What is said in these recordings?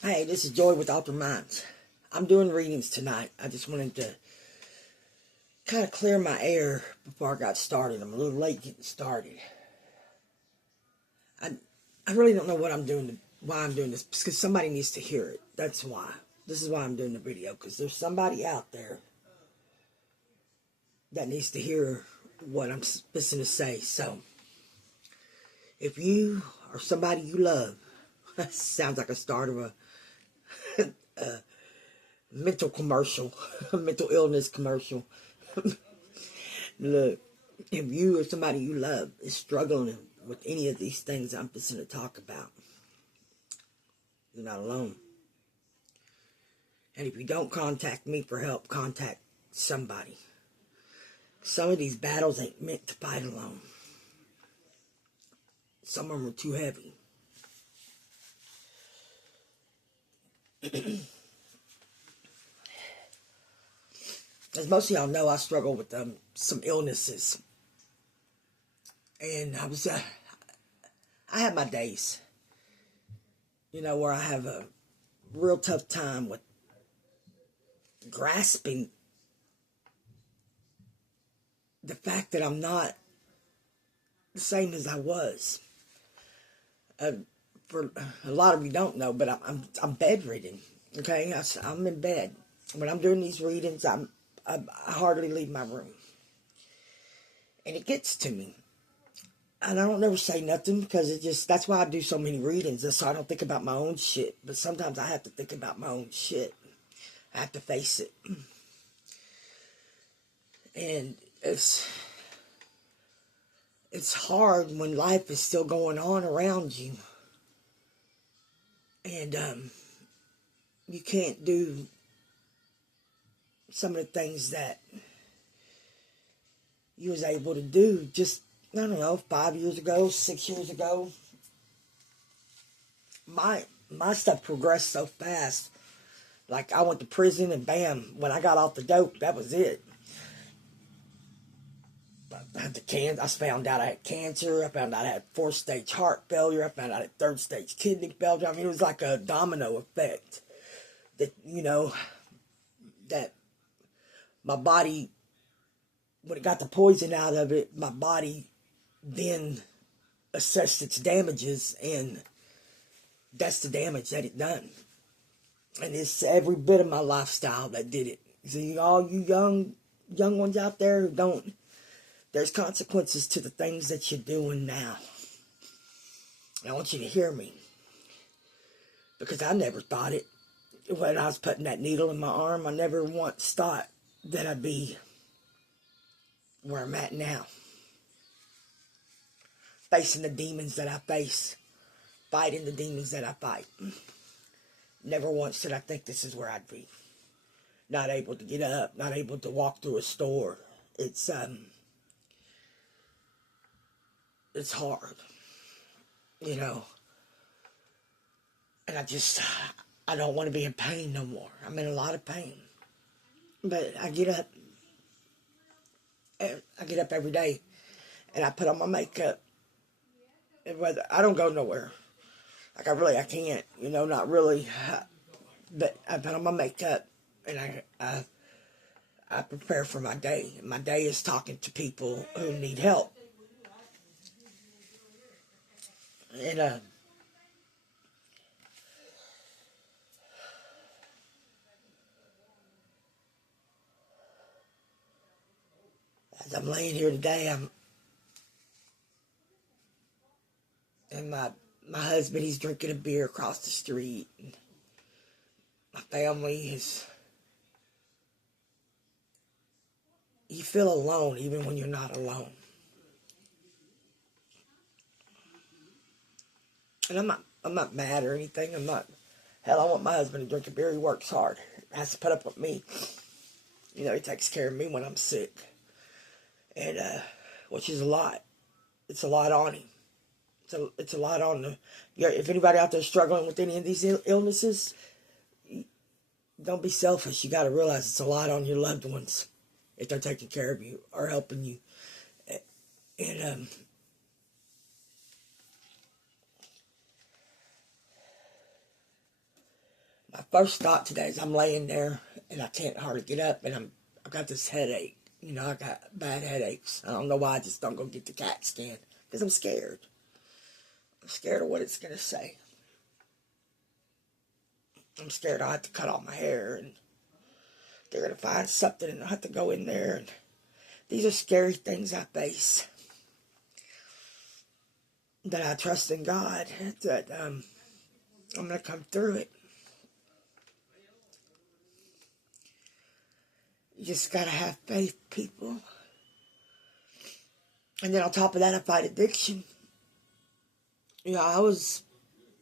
Hey, this is Joy with Altered Minds. I'm doing readings tonight. I just wanted to kind of clear my air before I got started. I'm a little late getting started. I really don't know what I'm doing, why I'm doing this, because somebody needs to hear it. That's why. This is why I'm doing the video, because there's somebody out there that needs to hear what I'm supposed to say. So, if you or somebody you love, sounds like a start of a mental commercial, a mental illness commercial. Look, if you or somebody you love is struggling with any of these things I'm going to talk about, you're not alone. And if you don't contact me for help, contact somebody. Some of these battles ain't meant to fight alone. Some of them are too heavy. As most of y'all know, I struggle with some illnesses. And I have my days, where I have a real tough time with grasping the fact that I'm not the same as I was. For a lot of you don't know, but I'm bedridden. Okay, I'm in bed when I'm doing these readings. I hardly leave my room, and it gets to me. And I don't never say nothing because that's why I do so many readings, just so I don't think about my own shit. But sometimes I have to think about my own shit. I have to face it, and it's hard when life is still going on around you, and you can't do some of the things that you was able to do just, I don't know, 5 years ago, 6 years ago. My stuff progressed so fast. Like, I went to prison and bam, when I got off the dope, that was it. I had I found out I had cancer. I found out I had 4th stage heart failure. I found out I had 3rd stage kidney failure. I mean, it was like a domino effect. That, that my body, when it got the poison out of it, my body then assessed its damages, and that's the damage that it done. And it's every bit of my lifestyle that did it. So all you young ones out there who don't, there's consequences to the things that you're doing now. And I want you to hear me, because I never thought it. When I was putting that needle in my arm, I never once thought that I'd be where I'm at now. Facing the demons that I face. Fighting the demons that I fight. Never once did I think this is where I'd be. Not able to get up. Not able to walk through a store. It's hard. And I don't want to be in pain no more. I'm in a lot of pain. But I get up. I get up every day. And I put on my makeup. And whether I don't go nowhere. Like, I can't. Not really. But I put on my makeup. And I prepare for my day. My day is talking to people who need help. And as I'm laying here today, and my husband, he's drinking a beer across the street. And my family is. You feel alone even when you're not alone. And I'm not mad or anything. Hell, I want my husband to drink a beer. He works hard. Has to put up with me. He takes care of me when I'm sick. And, which is a lot. It's a lot on him. It's a lot on the. If anybody out there struggling with any of these illnesses, don't be selfish. You got to realize it's a lot on your loved ones if they're taking care of you or helping you. And My first thought today is I'm laying there and I can't hardly get up, and I've got this headache. You know, I got bad headaches. I don't know why I just don't go get the CAT scan, because I'm scared. I'm scared of what it's going to say. I'm scared I'll have to cut off my hair and they're going to find something and I'll have to go in there. And these are scary things I face. But I trust in God that I'm going to come through it. You just got to have faith, people. And then on top of that, I fight addiction. You know, I was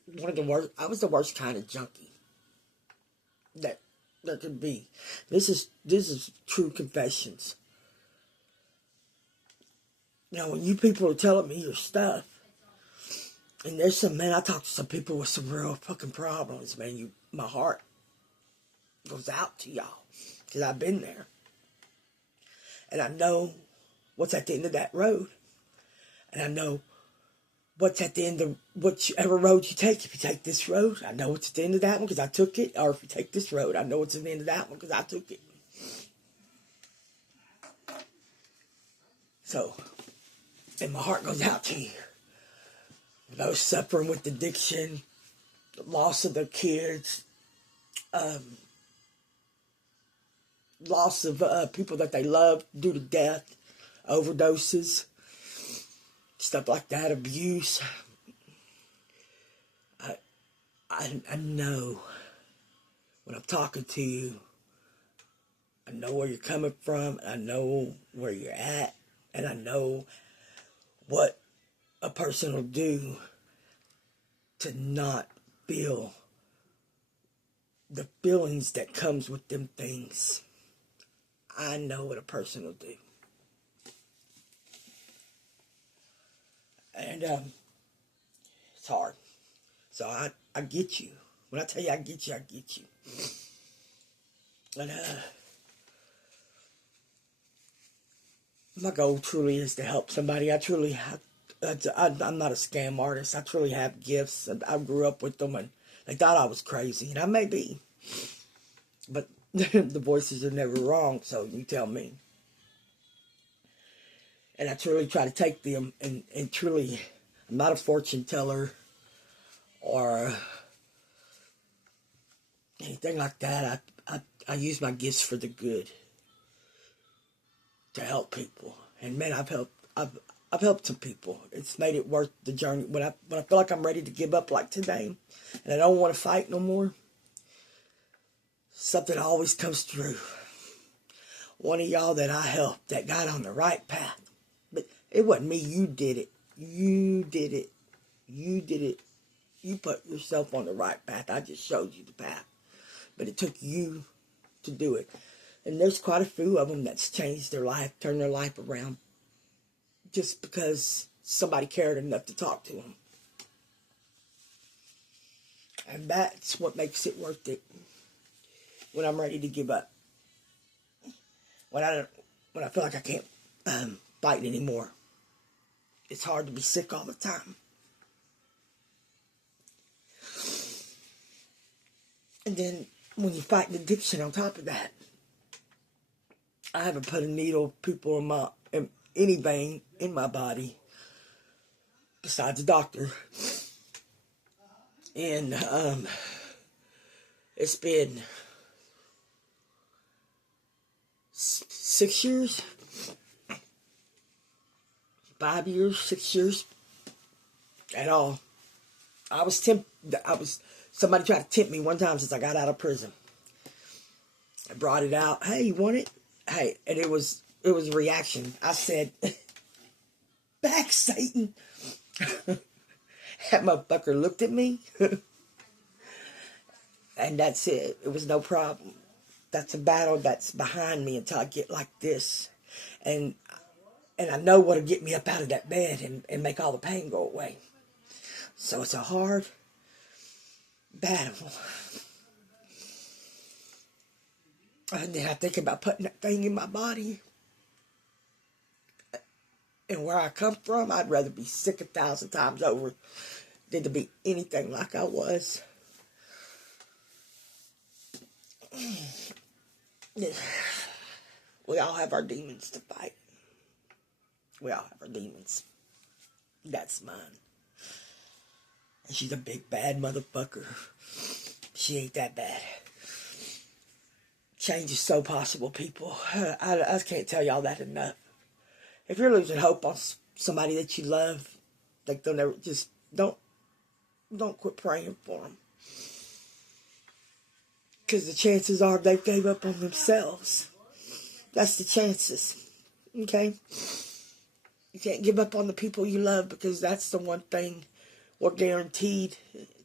one of the worst. I was the worst kind of junkie that there could be. This is true confessions. You know, when you people are telling me your stuff, and there's some, man, I talk to some people with some real fucking problems, man. My heart goes out to y'all, because I've been there. And I know what's at the end of that road. And I know what's at the end of whichever road you take. If you take this road, I know what's at the end of that one because I took it. Or if you take this road, I know what's at the end of that one because I took it. So, and my heart goes out to you. Those suffering with addiction, the loss of their kids, loss of people that they love due to death, overdoses, stuff like that, abuse. I know when I'm talking to you, I know where you're coming from, I know where you're at, and I know what a person will do to not feel the feelings that comes with them things. I know what a person will do. And it's hard. So I get you. When I tell you I get you, I get you. And my goal truly is to help somebody. I'm not a scam artist. I truly have gifts. I grew up with them, and they thought I was crazy, and I may be. But the voices are never wrong, so you tell me. And I truly try to take them, and truly, I'm not a fortune teller or anything like that. I use my gifts for the good, to help people. And man, I've helped some people. It's made it worth the journey. When I feel like I'm ready to give up, like today, and I don't want to fight no more, something always comes through. One of y'all that I helped that got on the right path. But it wasn't me. You did it. You did it. You did it. You put yourself on the right path. I just showed you the path. But it took you to do it. And there's quite a few of them that's changed their life, turned their life around, just because somebody cared enough to talk to them. And that's what makes it worth it when I'm ready to give up. When I feel like I can't fight anymore. It's hard to be sick all the time. And then when you fight addiction on top of that, I haven't put a needle, people, in any vein in my body besides a doctor. And it's been 6 years, 5 years, 6 years at all. Somebody tried to tempt me one time since I got out of prison. I brought it out. Hey, you want it? Hey, and it was a reaction. I said, back, Satan. That motherfucker looked at me. And that's it. It was no problem. That's a battle that's behind me until I get like this. And I know what'll get me up out of that bed and make all the pain go away. So it's a hard battle. And then I think about putting that thing in my body. And where I come from, I'd rather be sick 1,000 times over than to be anything like I was. We all have our demons to fight. We all have our demons. That's mine. And she's a big bad motherfucker. She ain't that bad. Change is so possible, people. I can't tell y'all that enough. If you're losing hope on somebody that you love, like they'll never, just don't quit praying for them. Because the chances are they gave up on themselves. That's the chances. Okay? You can't give up on the people you love, because that's the one thing we're guaranteed: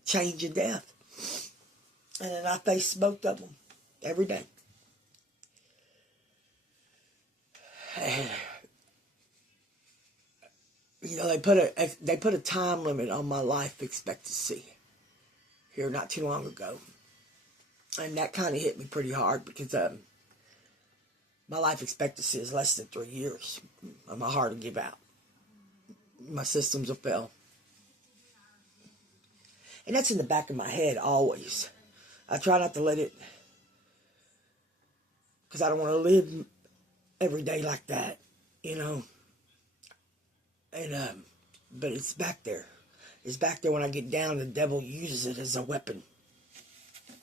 change and death. And then I face both of them every day. And, you know, they put a time limit on my life expectancy here not too long ago. And that kind of hit me pretty hard, because my life expectancy is less than 3 years. I'm hard to give out. My systems will fail. And that's in the back of my head always. I try not to let it, because I don't want to live every day like that, you know. And but it's back there. It's back there when I get down. The devil uses it as a weapon.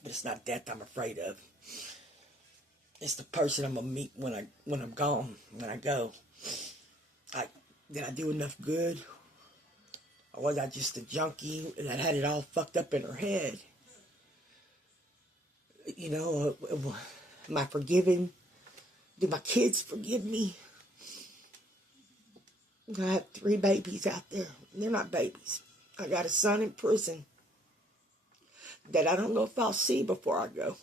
But it's not death I'm afraid of. It's the person I'm gonna meet when I'm gone, when I go. Did I do enough good? Or was I just a junkie that had it all fucked up in her head? You know, am I forgiven? Do my kids forgive me? I have 3 babies out there. They're not babies. I got a son in prison that I don't know if I'll see before I go.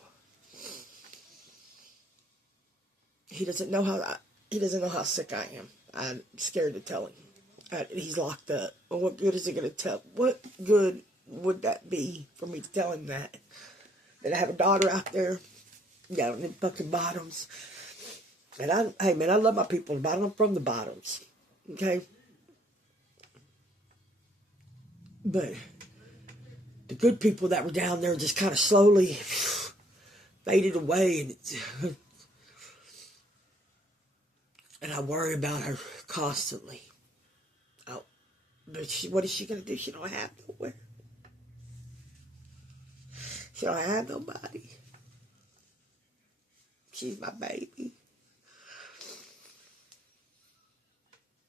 He doesn't know how sick I am. I'm scared to tell him. He's locked up. Well, what good is it going to tell? What good would that be for me to tell him that? That I have a daughter out there down in fucking bottoms. And hey man, I love my people, but I'm from the bottoms. Okay? But the good people that were down there just kind of slowly faded away, and I worry about her constantly. But what is she going to do? She don't have nowhere. She don't have nobody. She's my baby.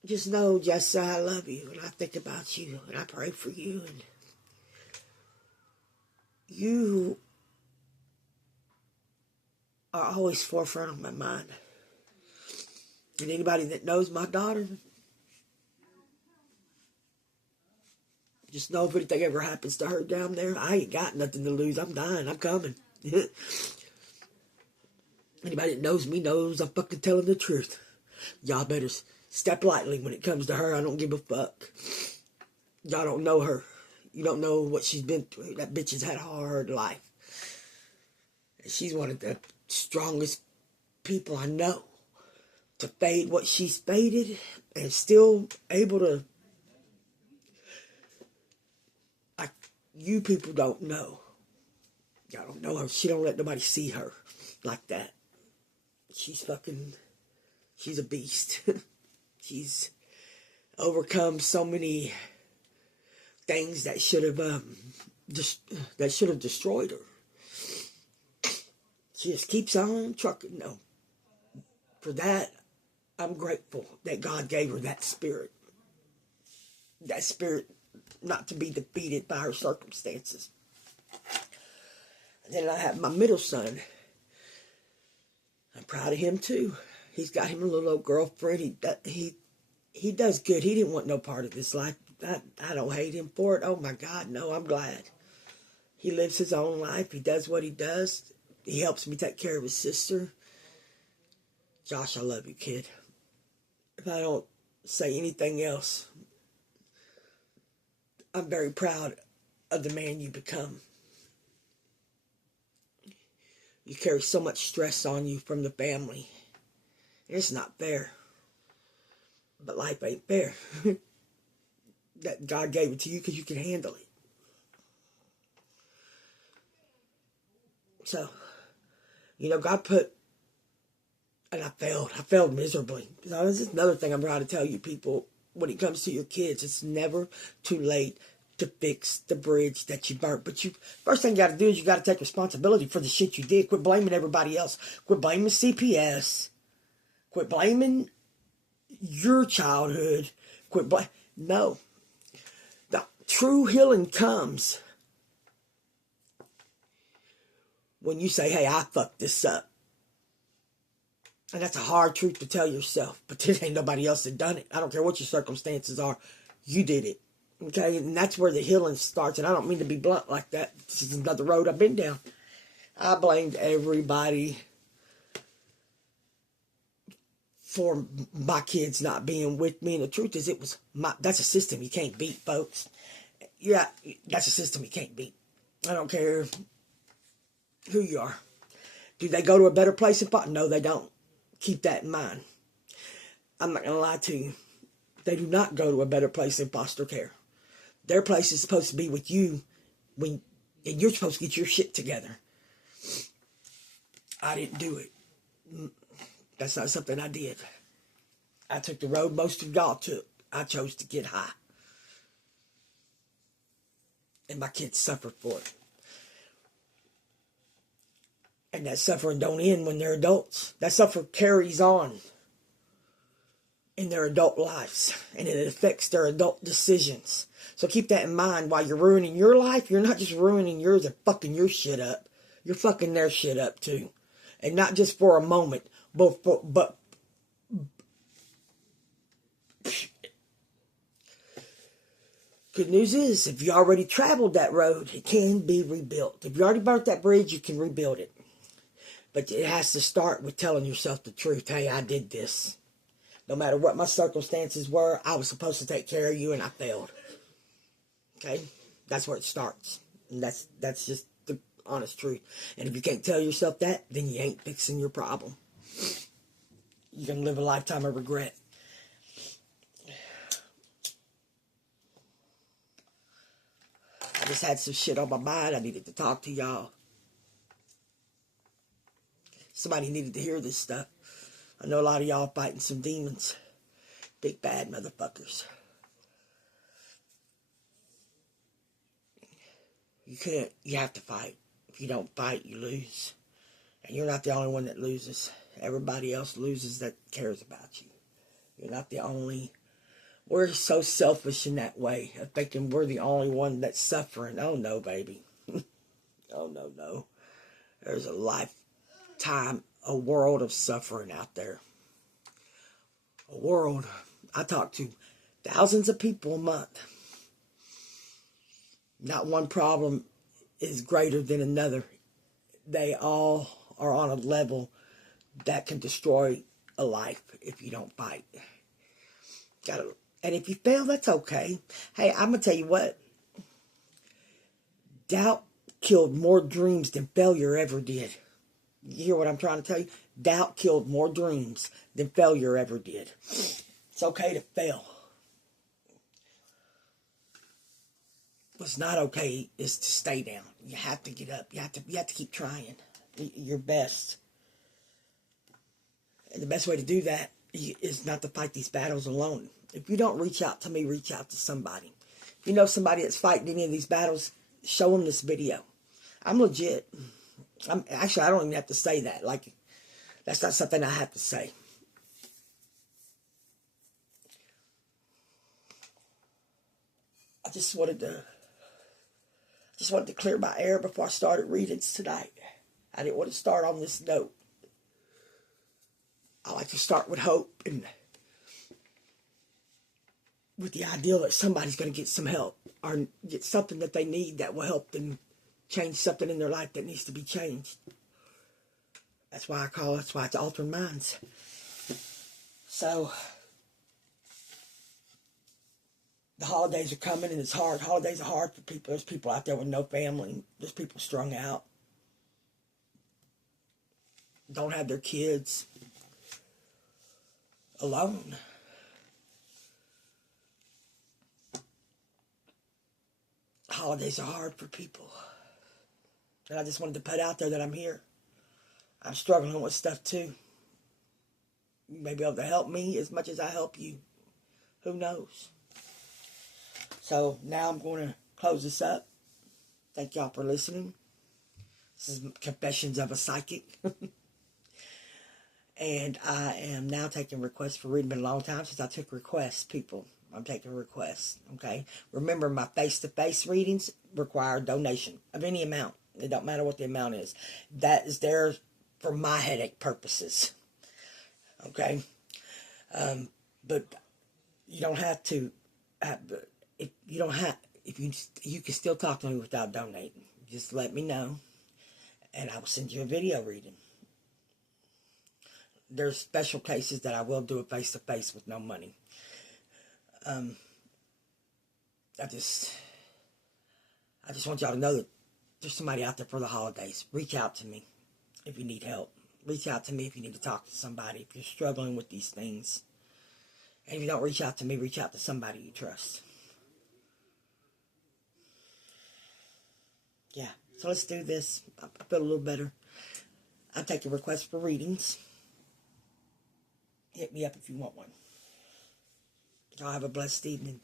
Just know, Jessica, I love you, and I think about you, and I pray for you, and you are always forefront of my mind. And anybody that knows my daughter, just know if anything ever happens to her down there, I ain't got nothing to lose. I'm dying. I'm coming. Anybody that knows me knows I'm fucking telling the truth. Y'all better step lightly when it comes to her. I don't give a fuck. Y'all don't know her. You don't know what she's been through. That bitch has had a hard life. And she's one of the strongest people I know to fade what she's faded and still able to. You people don't know. Y'all don't know her. She don't let nobody see her like that. She's a beast. She's overcome so many things that should have destroyed her. She just keeps on trucking. No, for that, I'm grateful that God gave her that spirit. That spirit not to be defeated by her circumstances. And then I have my middle son. I'm proud of him too. He's got him a little old girlfriend. He does good. He didn't want no part of this life. I don't hate him for it. Oh my God, no, I'm glad. He lives his own life. He does what he does. He helps me take care of his sister. Josh, I love you, kid. If I don't say anything else, I'm very proud of the man you become. You carry so much stress on you from the family. It's not fair. But life ain't fair. That God gave it to you because you can handle it. So, You know, God put, and I failed. I failed miserably. You know, this is another thing I'm trying to tell you people. When it comes to your kids, it's never too late to fix the bridge that you burnt. But first thing you got to do is you got to take responsibility for the shit you did. Quit blaming everybody else. Quit blaming CPS. Quit blaming your childhood. No. The true healing comes when you say, hey, I fucked this up. And that's a hard truth to tell yourself. But there ain't nobody else that done it. I don't care what your circumstances are. You did it. Okay? And that's where the healing starts. And I don't mean to be blunt like that. This is another road I've been down. I blamed everybody for my kids not being with me. And the truth is, that's a system you can't beat, folks. Yeah, that's a system you can't beat. I don't care who you are. Do they go to a better place in foster? No, they don't. Keep that in mind. I'm not going to lie to you. They do not go to a better place in foster care. Their place is supposed to be with you and you're supposed to get your shit together. I didn't do it. That's not something I did. I took the road most of y'all took. I chose to get high. And my kids suffered for it. And that suffering don't end when they're adults. That suffering carries on in their adult lives. And it affects their adult decisions. So keep that in mind. While you're ruining your life, you're not just ruining yours and fucking your shit up. You're fucking their shit up too. And not just for a moment. But good news is, if you already traveled that road, it can be rebuilt. If you already burnt that bridge, you can rebuild it. But it has to start with telling yourself the truth. Hey, I did this. No matter what my circumstances were, I was supposed to take care of you and I failed. Okay? That's where it starts. And that's just the honest truth. And if you can't tell yourself that, then you ain't fixing your problem. You're going to live a lifetime of regret. I just had some shit on my mind. I needed to talk to y'all. Somebody needed to hear this stuff. I know a lot of y'all fighting some demons. Big bad motherfuckers. You have to fight. If you don't fight, you lose. And you're not the only one that loses. Everybody else loses that cares about you. You're not the only. We're so selfish in that way, of thinking we're the only one that's suffering. Oh no, baby. Oh no. There's a lifetime, a world of suffering out there. A world. I talk to thousands of people a month. Not one problem is greater than another. They all are on a level that can destroy a life if you don't fight. And if you fail, that's okay. Hey, I'm going to tell you what. Doubt killed more dreams than failure ever did. You hear what I'm trying to tell you? Doubt killed more dreams than failure ever did. It's okay to fail. What's not okay is to stay down. You have to get up. You have to keep trying your best. And the best way to do that is not to fight these battles alone. If you don't reach out to me, reach out to somebody. If you know somebody that's fighting any of these battles, show them this video. I'm legit. Actually, I don't even have to say that. Like, that's not something I have to say. I just wanted to clear my air before I started reading tonight. I didn't want to start on this note. I like to start with hope and with the idea that somebody's going to get some help or get something that they need that will help them change something in their life that needs to be changed. That's why it's Altering Minds. So, the holidays are coming and it's hard. Holidays are hard for people. There's people out there with no family. There's people strung out. Don't have their kids. Alone. Holidays are hard for people. And I just wanted to put out there that I'm here. I'm struggling with stuff too. You may be able to help me as much as I help you. Who knows? So now I'm going to close this up. Thank y'all for listening. This is Confessions of a Psychic. And I am now taking requests for reading. Been a long time since I took requests, people. I'm taking requests, okay? Remember, my face-to-face readings require a donation of any amount. It don't matter what the amount is. That is there for my headache purposes, okay? But you don't have to. If you don't have, if you can still talk to me without donating. Just let me know, and I will send you a video reading. There's special cases that I will do it face-to-face with no money. I just want y'all to know that there's somebody out there for the holidays. Reach out to me if you need help. Reach out to me if you need to talk to somebody, if you're struggling with these things. And if you don't reach out to me, reach out to somebody you trust. Yeah, so let's do this. I feel a little better. I'm taking requests for readings. Hit me up if you want one. Y'all have a blessed evening.